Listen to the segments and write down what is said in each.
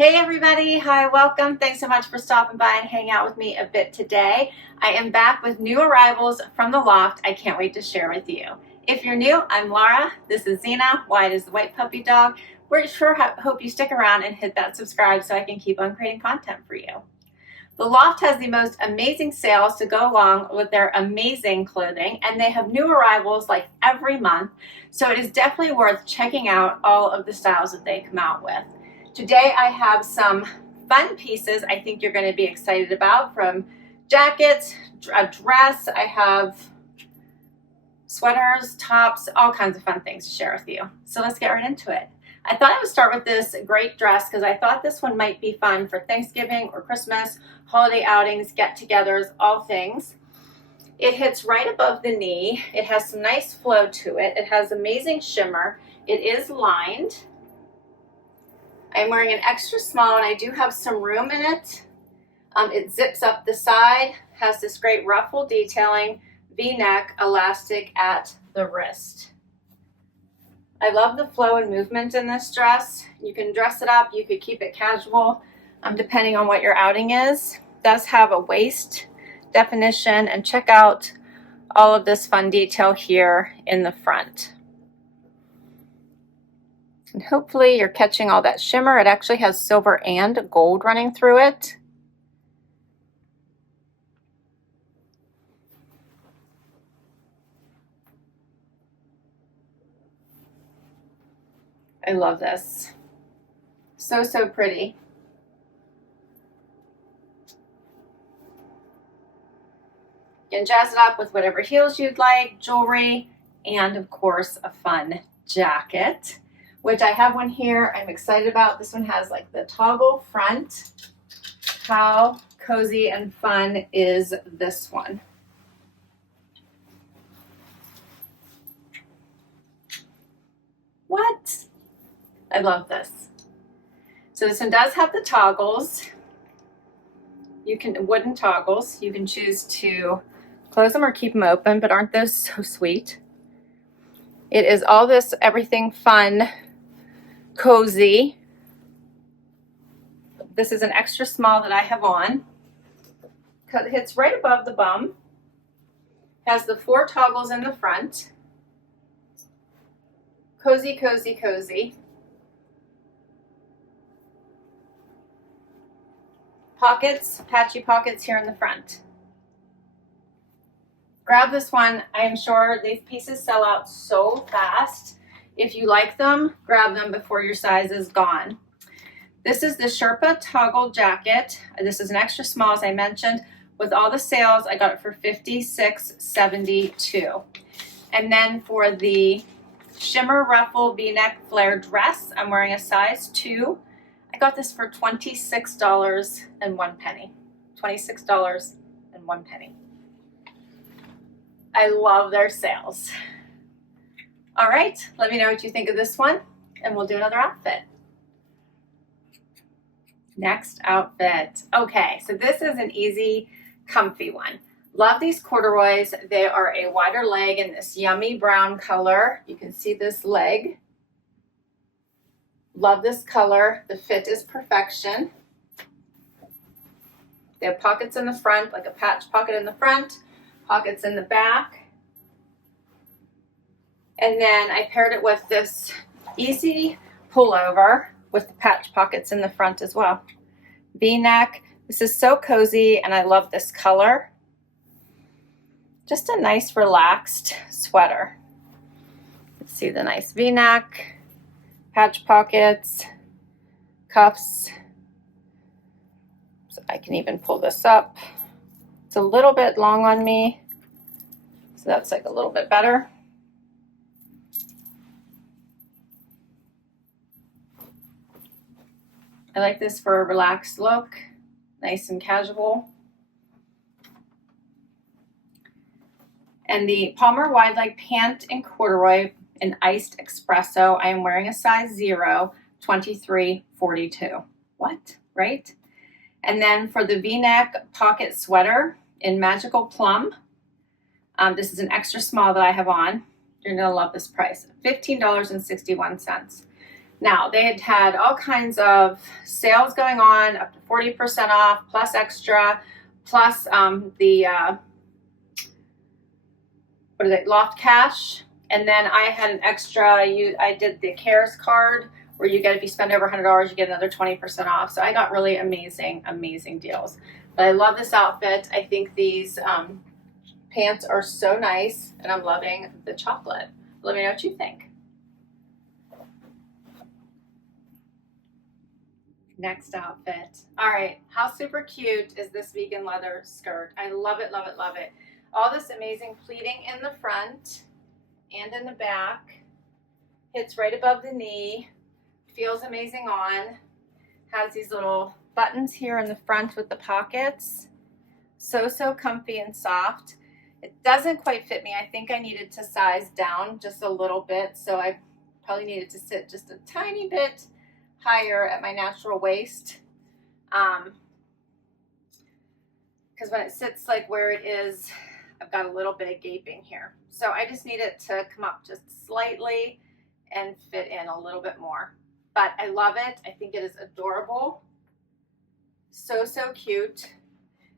Hey everybody, hi, welcome. Thanks so much for stopping by and hanging out with me a bit today. I am back with new arrivals from the Loft. I can't wait to share with you. If you're new, I'm Laura. This is Xena, Wyatt is the white puppy dog. We're sure hope you stick around and hit that subscribe so I can keep on creating content for you. The Loft has the most amazing sales to go along with their amazing clothing, and they have new arrivals like every month, so it is definitely worth checking out all of the styles that they come out with. Today I have some fun pieces I think you're going to be excited about, from jackets, a dress, I have sweaters, tops, all kinds of fun things to share with you. So let's get right into it. I thought I would start with this great dress because I thought this one might be fun for Thanksgiving or Christmas, holiday outings, get-togethers, all things. It hits right above the knee. It has some nice flow to it. It has amazing shimmer. It is lined. I'm wearing an extra small and I do have some room in it. It zips up the side, has this great ruffle detailing, V-neck, elastic at the wrist. I love the flow and movement in this dress. You can dress it up, you could keep it casual, depending on what your outing is. It does have a waist definition, and check out all of this fun detail here in the front. And hopefully you're catching all that shimmer. It actually has silver and gold running through it. I love this. So pretty. You can jazz it up with whatever heels you'd like, jewelry, and of course a fun jacket, which I have one here I'm excited about. This one has like the toggle front. How cozy and fun is this one? What? I love this. So this one does have the toggles. Wooden toggles. You can choose to close them or keep them open, but aren't those so sweet? It is all this everything fun, cozy. This is an extra small that I have on. It hits right above the bum. Has the 4 toggles in the front. Cozy, cozy, cozy. Pockets, patchy pockets here in the front. Grab this one. I am sure these pieces sell out so fast. If you like them, grab them before your size is gone. This is the Sherpa toggle jacket. This is an extra small, as I mentioned. With all the sales, I got it for $56.72. And then for the shimmer ruffle V-neck flare dress, I'm wearing a size 2. I got this for $26.01. $26.01. I love their sales. All right, let me know what you think of this one, and we'll do another outfit. Next outfit. Okay, so this is an easy, comfy one. Love these corduroys. They are a wider leg in this yummy brown color. You can see this leg. Love this color. The fit is perfection. They have pockets in the front, like a patch pocket in the front, pockets in the back. And then I paired it with this easy pullover with the patch pockets in the front as well. V-neck. This is so cozy, and I love this color. Just a nice relaxed sweater. Let's see the nice V-neck, patch pockets, cuffs. So I can even pull this up. It's a little bit long on me, so that's like a little bit better. I like this for a relaxed look, nice and casual. And the Palmer wide leg pant in corduroy in iced espresso, I am wearing a size 0, 23.42. What, right? And then for the V-neck pocket sweater in magical plum, this is an extra small that I have on. You're gonna love this price, $15.61. Now, they had had all kinds of sales going on, up to 40% off, plus extra, plus what is it, Loft Cash. And then I had an extra, I did the CARES card where you get, if you spend over $100, you get another 20% off. So I got really amazing, amazing deals. But I love this outfit. I think these pants are so nice, and I'm loving the chocolate. Let me know what you think. Next outfit. All right, how super cute is this vegan leather skirt? I love it, love it, love it. All this amazing pleating in the front and in the back. Hits right above the knee. Feels amazing on. Has these little buttons here in the front with the pockets. So comfy and soft. It doesn't quite fit me. I think I needed to size down just a little bit, so I probably needed to sit just a tiny bit higher at my natural waist, because when it sits like where it is, I've got a little bit of gaping here. So I just need it to come up just slightly and fit in a little bit more. But I love it. I think it is adorable. So cute.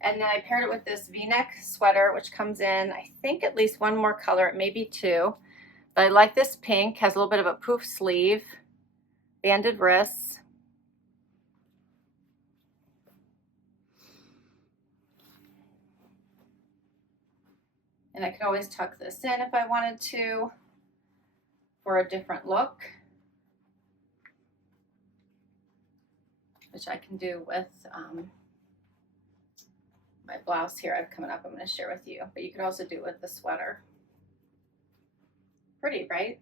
And then I paired it with this V-neck sweater, which comes in, I think, at least one more color, maybe two. But I like this pink, has a little bit of a poof sleeve, banded wrists. And I could always tuck this in if I wanted to for a different look, which I can do with my blouse here I have coming up, I'm going to share with you. But you could also do it with the sweater. Pretty, right?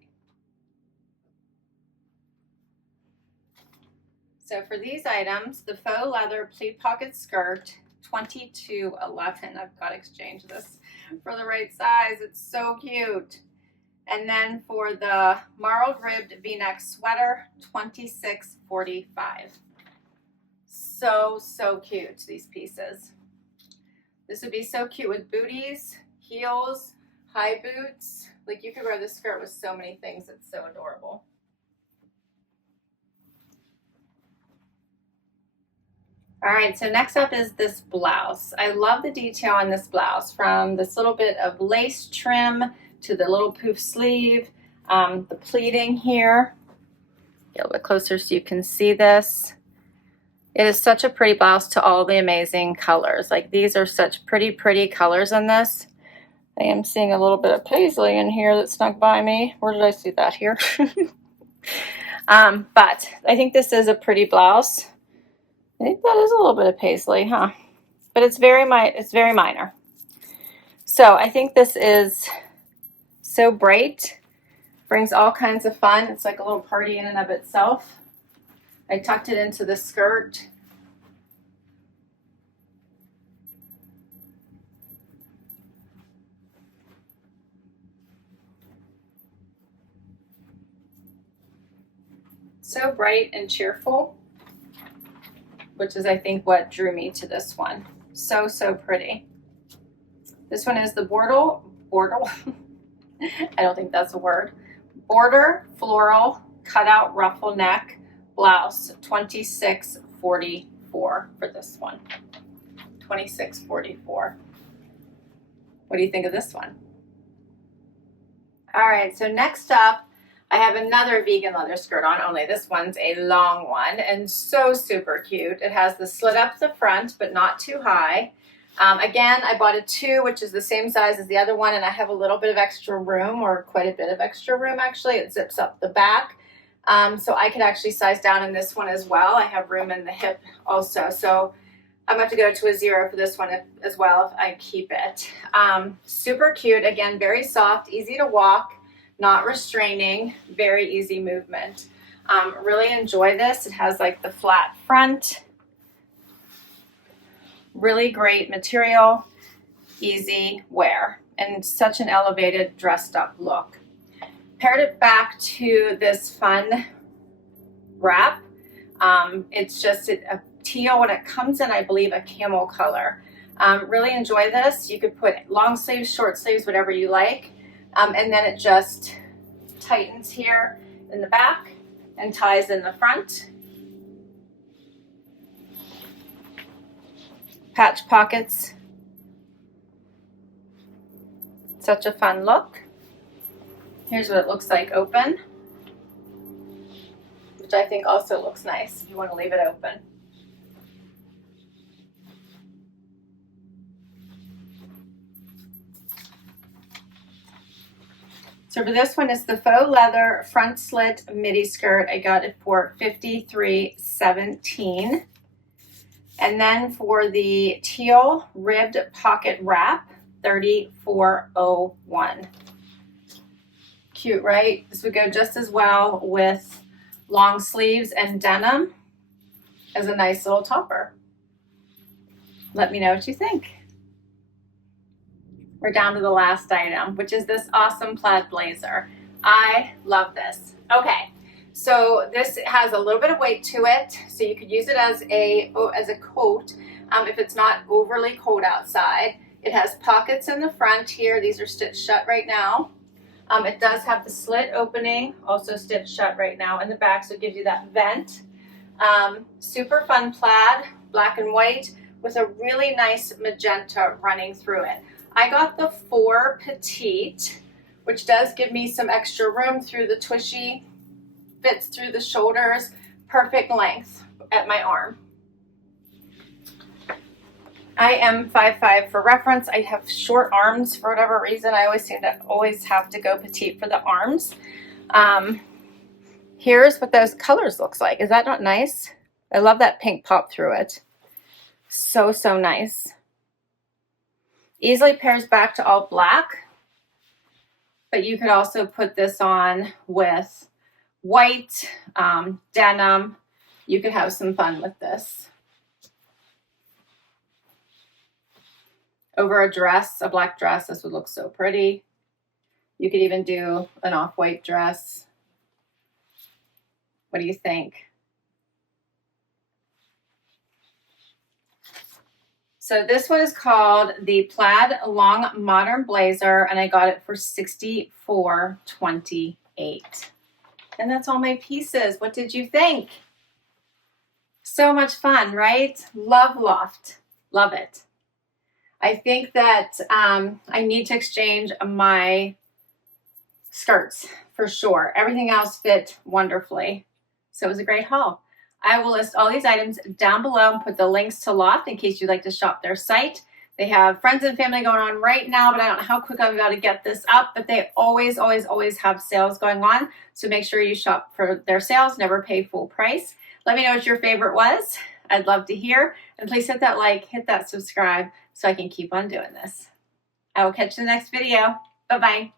So for these items, the faux leather pleat pocket skirt, $22.11. I've got to exchange this for the right size. It's so cute. And then for the marled ribbed V-neck sweater, $26.45. So cute, these pieces. This would be so cute with booties, heels, high boots. Like, you could wear this skirt with so many things. It's so adorable. All right, so next up is this blouse. I love the detail on this blouse, from this little bit of lace trim to the little poof sleeve, the pleating here. Get a little bit closer so you can see this. It is such a pretty blouse to all the amazing colors. Like, these are such pretty colors in this. I am seeing a little bit of paisley in here that snuck by me. Where did I see that here? But I think this is a pretty blouse. I think that is a little bit of paisley, huh? But it's very minor. So I think this is so bright. Brings all kinds of fun. It's like a little party in and of itself. I tucked it into the skirt. So bright and cheerful, which is, I think, what drew me to this one. So pretty. This one is the border. I don't think that's a word. Border floral cutout ruffle neck blouse, $26.44 for this one. $26.44. What do you think of this one? All right, so next up, I have another vegan leather skirt on, only this one's a long one and so super cute. It has the slit up the front, but not too high. Again, I bought a 2, which is the same size as the other one, and I have a little bit of extra room, or quite a bit of extra room actually. It zips up the back. So I could actually size down in this one as well. I have room in the hip also. So I'm going to have to go to a 0 for this one as well if I keep it. Super cute. Again, very soft, easy to walk, not restraining, very easy movement. Really enjoy this. It has like the flat front. Really great material, easy wear, and such an elevated dressed up look. Paired it back to this fun wrap. It's just a teal when it comes in, I believe, a camel color. Really enjoy this. You could put long sleeves, short sleeves, whatever you like. And then it just tightens here in the back and ties in the front. Patch pockets. Such a fun look. Here's what it looks like open, which I think also looks nice if you want to leave it open. So for this one, it's the faux leather front slit midi skirt. I got it for $53.17. And then for the teal ribbed pocket wrap, $34.01. Cute, right? This would go just as well with long sleeves and denim as a nice little topper. Let me know what you think. We're down to the last item, which is this awesome plaid blazer. I love this. Okay, so this has a little bit of weight to it, so you could use it as a coat if it's not overly cold outside. It has pockets in the front here. These are stitched shut right now. It does have the slit opening, also stitched shut right now in the back, so it gives you that vent. Super fun plaid, black and white, with a really nice magenta running through it. I got the 4 petite, which does give me some extra room through the tushy, fits through the shoulders, perfect length at my arm. I am 5'5" for reference. I have short arms for whatever reason. I always seem to have to go petite for the arms. Here's what those colors looks like. Is that not nice? I love that pink pop through it. So, so nice. Easily pairs back to all black, but you could also put this on with white, denim. You could have some fun with this. Over a dress, a black dress, this would look so pretty. You could even do an off-white dress. What do you think? So this one is called the Plaid Long Modern Blazer, and I got it for $64.28. And that's all my pieces. What did you think? So much fun, right? Love Loft. Love it. I think that I need to exchange my skirts for sure. Everything else fit wonderfully. So it was a great haul. I will list all these items down below and put the links to Loft in case you'd like to shop their site. They have friends and family going on right now, but I don't know how quick I've got to get this up, but they always have sales going on. So make sure you shop for their sales, never pay full price. Let me know what your favorite was. I'd love to hear. And please hit that like, hit that subscribe so I can keep on doing this. I will catch you in the next video. Bye-bye.